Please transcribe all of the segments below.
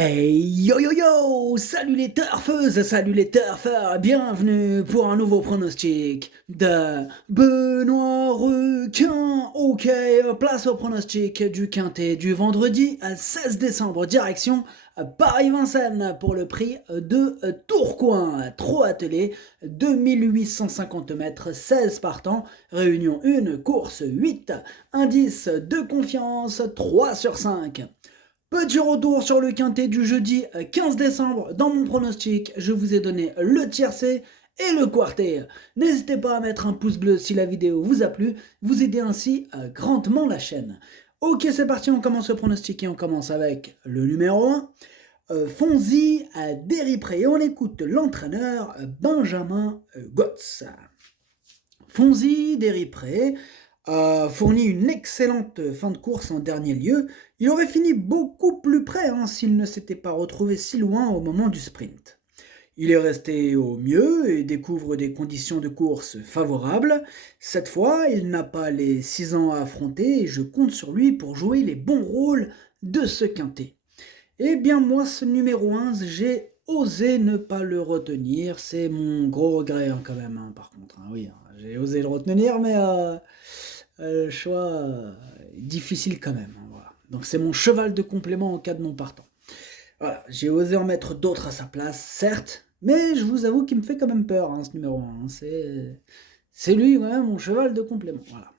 Hey yo yo yo! Salut les turfeuses, salut les turfeurs, bienvenue pour un nouveau pronostic de Benoît Requin. Ok, place au pronostic du Quintet du vendredi 16 décembre, direction Paris-Vincennes pour le prix de Tourcoing. Trop attelé, 2850 mètres, 16 partants, réunion 1, course 8, indice de confiance 3 sur 5. Petit retour sur le quintet du jeudi 15 décembre. Dans mon pronostic, je vous ai donné le tiercé et le quartet. N'hésitez pas à mettre un pouce bleu si la vidéo vous a plu. Vous aidez ainsi grandement la chaîne. Ok, c'est parti, on commence le pronostic et on commence avec le numéro 1. Fonzi à Déripré. On écoute l'entraîneur Benjamin Gotz. Fonzi Déripré a fourni une excellente fin de course en dernier lieu. Il aurait fini beaucoup plus près s'il ne s'était pas retrouvé si loin au moment du sprint. Il est resté au mieux et découvre des conditions de course favorables. Cette fois, il n'a pas les 6 ans à affronter et je compte sur lui pour jouer les bons rôles de ce quintet. Eh bien moi, ce numéro 1, j'ai osé ne pas le retenir. C'est mon gros regret quand même, par contre. Oui, j'ai osé le retenir, mais le choix est difficile quand même. Voilà. Donc c'est mon cheval de complément en cas de non partant. Voilà, j'ai osé en mettre d'autres à sa place, certes, mais je vous avoue qu'il me fait quand même peur, ce numéro 1. C'est lui, ouais, mon cheval de complément. Voilà.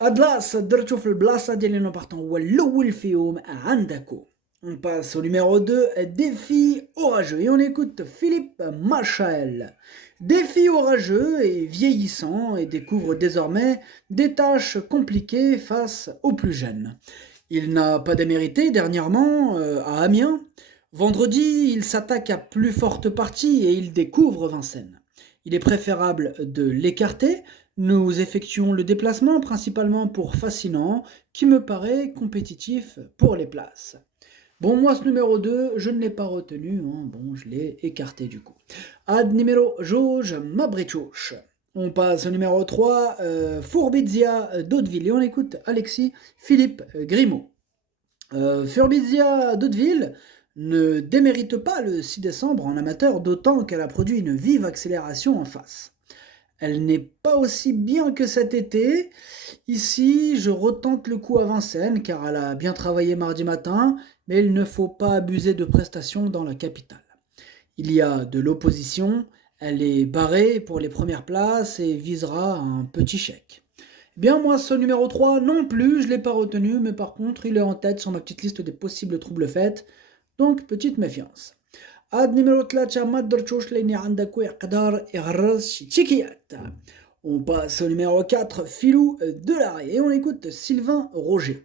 Adlas, درتشوف البلاصة ديال non partant هو الأول فيهم عندكو. On passe au numéro 2, défi orageux. Et on écoute Philippe Machael. Défi orageux et vieillissant et découvre désormais des tâches compliquées face aux plus jeunes. Il n'a pas démérité dernièrement à Amiens. Vendredi, il s'attaque à plus forte partie et il découvre Vincennes. Il est préférable de l'écarter. Nous effectuons le déplacement principalement pour Fascinant, qui me paraît compétitif pour les places. Bon, moi, ce numéro 2, je ne l'ai pas retenu. Bon, je l'ai écarté du coup. Ad numéro Jauge Mabrichouche. On passe au numéro 3, Fourbizia d'Hauteville. Et on écoute Alexis Philippe Grimaud. Fourbizia d'Hauteville ne démérite pas le 6 décembre en amateur, d'autant qu'elle a produit une vive accélération en face. Elle n'est pas aussi bien que cet été. Ici, je retente le coup à Vincennes, car elle a bien travaillé mardi matin, mais il ne faut pas abuser de prestations dans la capitale. Il y a de l'opposition, elle est barrée pour les premières places et visera un petit chèque. Eh bien, moi, ce numéro 3 non plus, je ne l'ai pas retenu, mais par contre, il est en tête sur ma petite liste des possibles troubles faits, donc petite méfiance. عاد نمرو 3 ما درتوش لاني عندك يقدر يغرز شي تشيكيات. On passe au numéro 4, Philou Delarrey, et on écoute Sylvain Roger.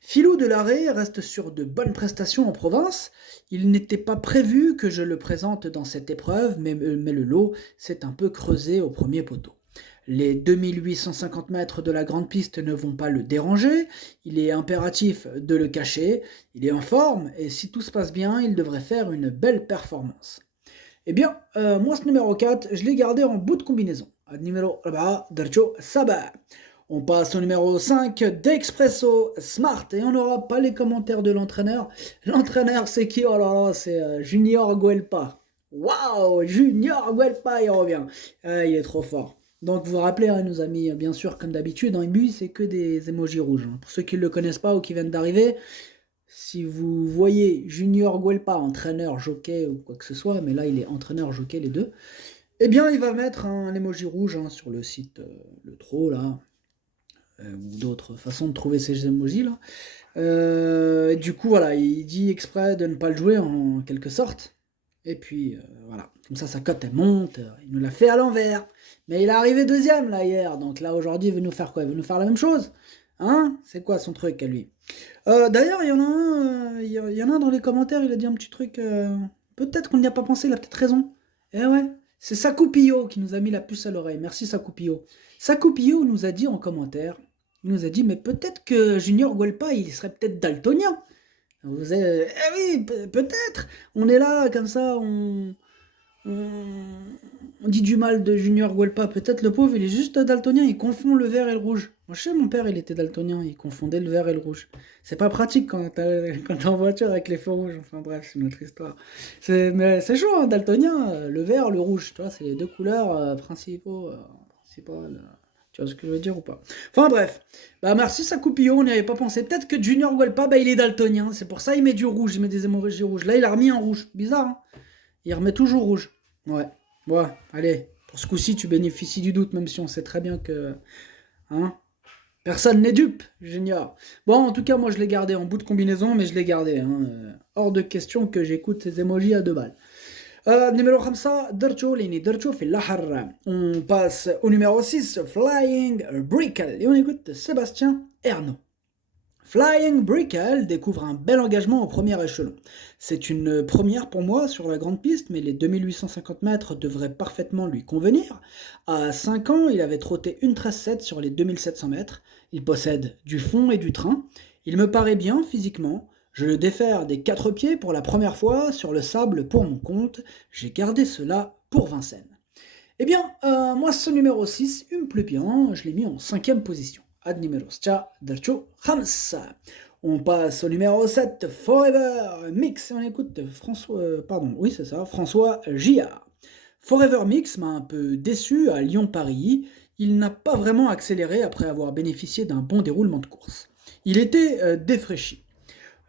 Philou Delarrey reste sur de bonnes prestations en province. Il n'était pas prévu que je le présente dans cette épreuve, mais le lot s'est un peu creusé au premier poteau. Les 2850 mètres de la grande piste ne vont pas le déranger, il est impératif de le cacher, il est en forme et si tout se passe bien, il devrait faire une belle performance. Eh bien, moi ce numéro 4, je l'ai gardé en bout de combinaison. Numéro 4, Darcho Sabah. On passe au numéro 5, d'Expresso Smart, et on n'aura pas les commentaires de l'entraîneur. L'entraîneur, c'est qui? Oh là là, c'est Junior Guelpa. Waouh, Junior Guelpa, il revient. Il est trop fort. Donc vous vous rappelez, il nous a mis, bien sûr, comme d'habitude, dans lui, c'est que des emojis rouges. Pour ceux qui ne le connaissent pas ou qui viennent d'arriver, si vous voyez Junior Guelpa, entraîneur, jockey ou quoi que ce soit, mais là il est entraîneur, jockey, les deux, eh bien il va mettre un emoji rouge sur le site Le Trot, là, ou d'autres façons de trouver ces emojis là. Du coup, voilà, il dit exprès de ne pas le jouer en quelque sorte. Et puis, voilà, comme ça, sa cote, elle monte. Il nous l'a fait à l'envers. Mais il est arrivé deuxième, là, hier. Donc là, aujourd'hui, il veut nous faire quoi? Il veut nous faire la même chose? C'est quoi son truc à lui? D'ailleurs, il y en a un dans les commentaires, il a dit un petit truc. Peut-être qu'on n'y a pas pensé, il a peut-être raison. Eh ouais, c'est Sakoupio qui nous a mis la puce à l'oreille. Merci Sakoupio. Sakoupio nous a dit en commentaire, il nous a dit, mais peut-être que Junior Guelpa, il serait peut-être daltonien. Oui, peut-être. On est là, comme ça, on dit du mal de Junior Guelpa. Peut-être le pauvre, il est juste daltonien, il confond le vert et le rouge. Moi, je sais, mon père, il était daltonien, il confondait le vert et le rouge. C'est pas pratique quand t'es en voiture avec les feux rouges. Enfin bref, c'est une autre histoire. Mais c'est chaud, hein, daltonien, le vert, le rouge, tu vois, c'est les deux couleurs principales. Tu vois ce que je veux dire ou pas? Enfin bref, bah merci Sakupio, on n'y avait pas pensé. Peut-être que Junior Guelpa, bah il est daltonien, c'est pour ça il met du rouge, il met des émojis rouges. Là, il a remis un rouge, bizarre, hein. Il remet toujours rouge. Ouais, ouais, allez, pour ce coup-ci, tu bénéficies du doute, même si on sait très bien que... Hein, personne n'est dupe, Junior. Bon, en tout cas, moi, je l'ai gardé en bout de combinaison, mais je l'ai gardé. Hein. Hors de question que j'écoute ces emojis à 2 balles. Numéro 5, Dercho, Lini Dercho fait l'ahar. On passe au numéro 6, Flying Brickle. Et on écoute Sébastien Ernaud. Flying Brickle découvre un bel engagement au premier échelon. C'est une première pour moi sur la grande piste, mais les 2850 mètres devraient parfaitement lui convenir. À 5 ans, il avait trotté une 13,7 sur les 2700 mètres. Il possède du fond et du train. Il me paraît bien physiquement. Je le défère des 4 pieds pour la première fois sur le sable pour mon compte. J'ai gardé cela pour Vincennes. Eh bien, moi, ce numéro 6, il me plaît bien. Je l'ai mis en 5e position. Ad numéro 6, Darcho Khams. On passe au numéro 7, Forever Mix. On écoute François, oui c'est ça, François Gillard. Forever Mix m'a un peu déçu à Lyon-Paris. Il n'a pas vraiment accéléré après avoir bénéficié d'un bon déroulement de course. Il était défraîchi.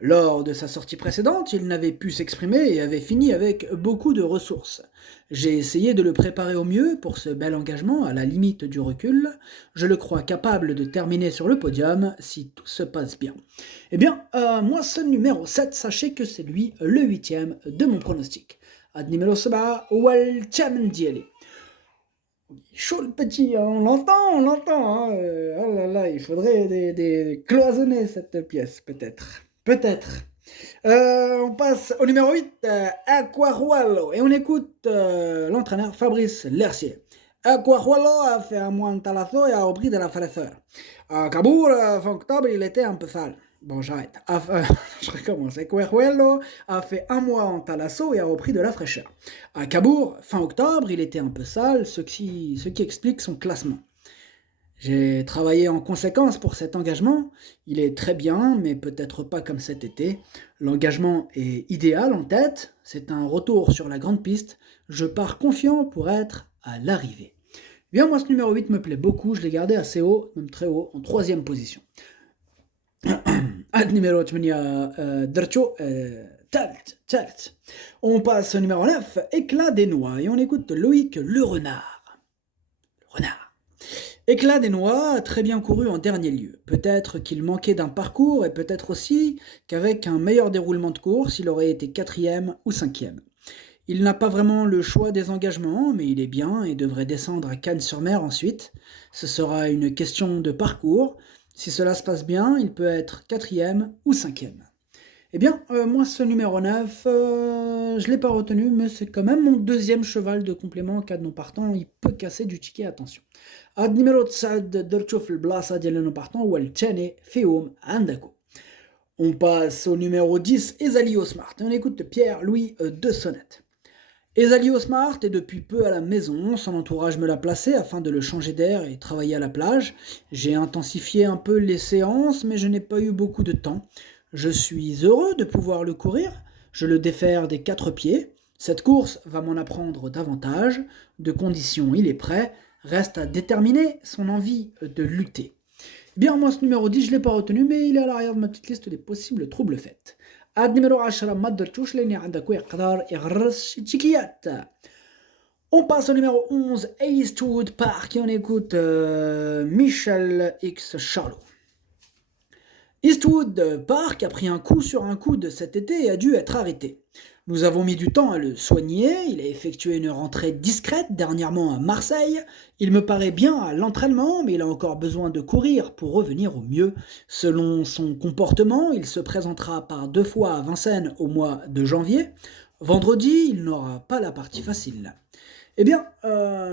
Lors de sa sortie précédente, il n'avait pu s'exprimer et avait fini avec beaucoup de ressources. J'ai essayé de le préparer au mieux pour ce bel engagement à la limite du recul. Je le crois capable de terminer sur le podium si tout se passe bien. Eh bien, moi, ce numéro 7, sachez que c'est lui le 8e de mon pronostic. Ad numéro 7, Walchamdieli. Chaud le petit, hein, on l'entend. Hein, oh là là, il faudrait cloisonner cette pièce, peut-être. Peut-être. On passe au numéro 8, Aquarualo, et on écoute l'entraîneur Fabrice Lercier. Aquarualo a fait un mois en talasso et a repris de la fraîcheur. À Cabourg, fin octobre, il était un peu sale. Bon, j'arrête. Je recommence. Aquarualo a fait un mois en talasso et a repris de la fraîcheur. À Cabourg, fin octobre, il était un peu sale, ce qui explique son classement. J'ai travaillé en conséquence pour cet engagement. Il est très bien, mais peut-être pas comme cet été. L'engagement est idéal en tête. C'est un retour sur la grande piste. Je pars confiant pour être à l'arrivée. Bien, moi, ce numéro 8 me plaît beaucoup. Je l'ai gardé assez haut, même très haut, en 3e position. Numéro 8, Dercho, Talt. On passe au numéro 9, Éclat des Noix. Et on écoute Loïc Le Renard. Éclat des Noix a très bien couru en dernier lieu. Peut-être qu'il manquait d'un parcours et peut-être aussi qu'avec un meilleur déroulement de course, il aurait été 4e ou 5e. Il n'a pas vraiment le choix des engagements, mais il est bien et devrait descendre à Cannes-sur-Mer ensuite. Ce sera une question de parcours. Si cela se passe bien, il peut être 4e ou 5e. Eh bien, moi, ce numéro 9, je ne l'ai pas retenu, mais c'est quand même mon 2e cheval de complément en cas de non partant. Il peut casser du ticket, attention. Ad numéro 9, Derchof Blasa ديال non partant والثاني فيهم عندكم. On passe au numéro 10, Esalio Smart. Et on écoute Pierre-Louis de Sonnette. Esalio Smart est depuis peu à la maison, son entourage me l'a placé afin de le changer d'air et travailler à la plage. J'ai intensifié un peu les séances, mais je n'ai pas eu beaucoup de temps. Je suis heureux de pouvoir le courir, je le défère des 4 pieds. Cette course va m'en apprendre davantage, de conditions il est prêt, reste à déterminer son envie de lutter. Bien, moi ce numéro 10, je ne l'ai pas retenu, mais il est à l'arrière de ma petite liste des possibles troubles faits. Ad numéro 10, ما درتوش لأني عندك يقدر يغرس تشيكيات. On passe au numéro 11, Eastwood Park, et on écoute Michel X Charlot. Eastwood Park a pris un coup sur un coude cet été et a dû être arrêté. Nous avons mis du temps à le soigner, il a effectué une rentrée discrète dernièrement à Marseille. Il me paraît bien à l'entraînement, mais il a encore besoin de courir pour revenir au mieux. Selon son comportement, il se présentera par 2 fois à Vincennes au mois de janvier. Vendredi, il n'aura pas la partie facile. Eh bien,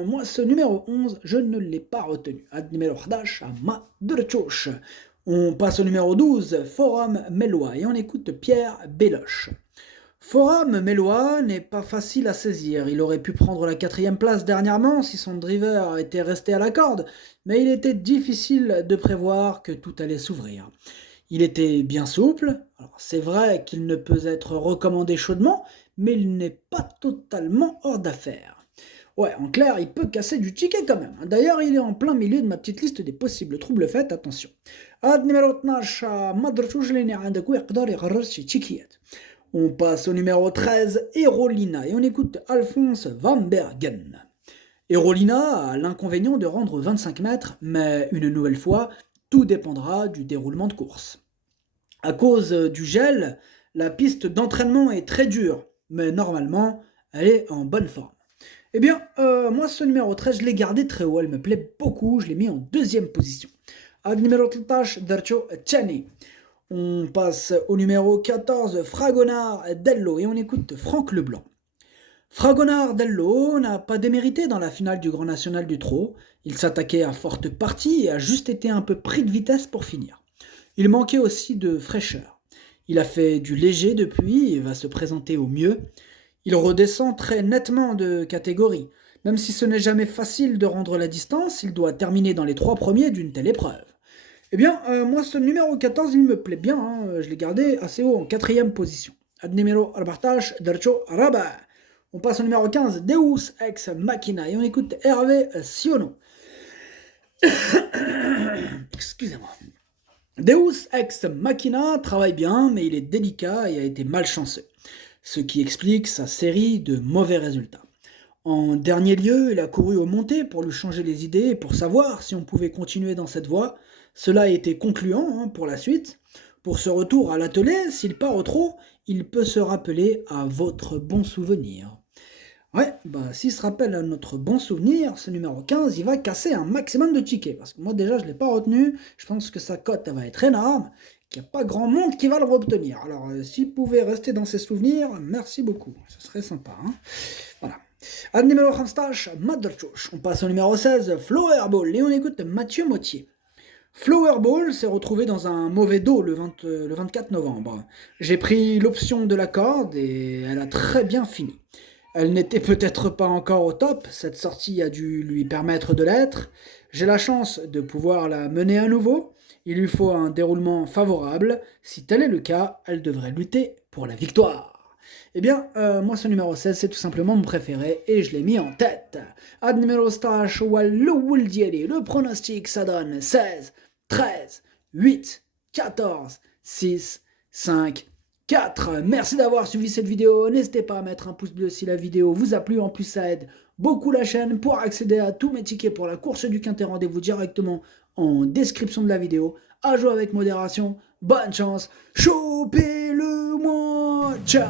moi, ce numéro 11, je ne l'ai pas retenu. Ad numéro 11, à ma Derchoche. On passe au numéro 12, Forum Mélois, et on écoute Pierre Belloche. Forum Mélois n'est pas facile à saisir. Il aurait pu prendre la 4e place dernièrement si son driver était resté à la corde, mais il était difficile de prévoir que tout allait s'ouvrir. Il était bien souple, alors c'est vrai qu'il ne peut être recommandé chaudement, mais il n'est pas totalement hors d'affaire. Ouais, en clair, il peut casser du ticket quand même. D'ailleurs, il est en plein milieu de ma petite liste des possibles troubles faits, attention. Ad numéro 12 ما درتوش لاني عندك ويقدر يغرر شي تشيكيات. On passe au numéro 13, Erolina, et on écoute Alphonse Van Bergen. Erolina a l'inconvénient de rendre 25 mètres, mais une nouvelle fois, tout dépendra du déroulement de course. À cause du gel, la piste d'entraînement est très dure, mais normalement, elle est en bonne forme. Eh bien, moi, ce numéro 13, je l'ai gardé très haut, elle me plaît beaucoup, je l'ai mis en 2e position. Ad numéro 13, Darcio Chani. On passe au numéro 14, Fragonard Dello, et on écoute Franck Leblanc. Fragonard Dello n'a pas démérité dans la finale du Grand National du Trot. Il s'attaquait à forte partie et a juste été un peu pris de vitesse pour finir. Il manquait aussi de fraîcheur. Il a fait du léger depuis et va se présenter au mieux. Il redescend très nettement de catégorie. Même si ce n'est jamais facile de rendre la distance, il doit terminer dans les 3 premiers d'une telle épreuve. Eh bien, moi, ce numéro 14, il me plaît bien. Je l'ai gardé assez haut en 4e position. Ad numéro 14, Darcio Rabat. On passe au numéro 15, Deus Ex Machina. Et on écoute Hervé Siono. Excusez-moi. Deus Ex Machina travaille bien, mais il est délicat et a été malchanceux. Ce qui explique sa série de mauvais résultats. En dernier lieu, il a couru aux montées pour lui changer les idées et pour savoir si on pouvait continuer dans cette voie. Cela a été concluant pour la suite. Pour ce retour à l'atelier, s'il part au trot, il peut se rappeler à votre bon souvenir. Ouais, s'il se rappelle à notre bon souvenir, ce numéro 15, il va casser un maximum de tickets. Parce que moi déjà, je ne l'ai pas retenu. Je pense que sa cote, elle va être énorme. Qu'il n'y a pas grand monde qui va le retenir. Alors, s'il pouvait rester dans ses souvenirs, merci beaucoup. Ce serait sympa. Voilà. À numéro 15, Maderchouch. On passe au numéro 16, Flowerball. Et on écoute Mathieu Mottier. Flowerball s'est retrouvé dans un mauvais dos le 24 novembre. J'ai pris l'option de la corde et elle a très bien fini. Elle n'était peut-être pas encore au top, cette sortie a dû lui permettre de l'être. J'ai la chance de pouvoir la mener à nouveau. Il lui faut un déroulement favorable. Si tel est le cas, elle devrait lutter pour la victoire. Eh bien, moi ce numéro 16, c'est tout simplement mon préféré et je l'ai mis en tête. Ad numéro stage, le pronostic, ça donne 16, 13, 8, 14, 6, 5, 4. Merci d'avoir suivi cette vidéo. N'hésitez pas à mettre un pouce bleu si la vidéo vous a plu. En plus, ça aide beaucoup la chaîne. Pour accéder à tous mes tickets pour la course du Quintet, rendez-vous directement en description de la vidéo. À jouer avec modération. Bonne chance. Chopez-le moi. Ciao.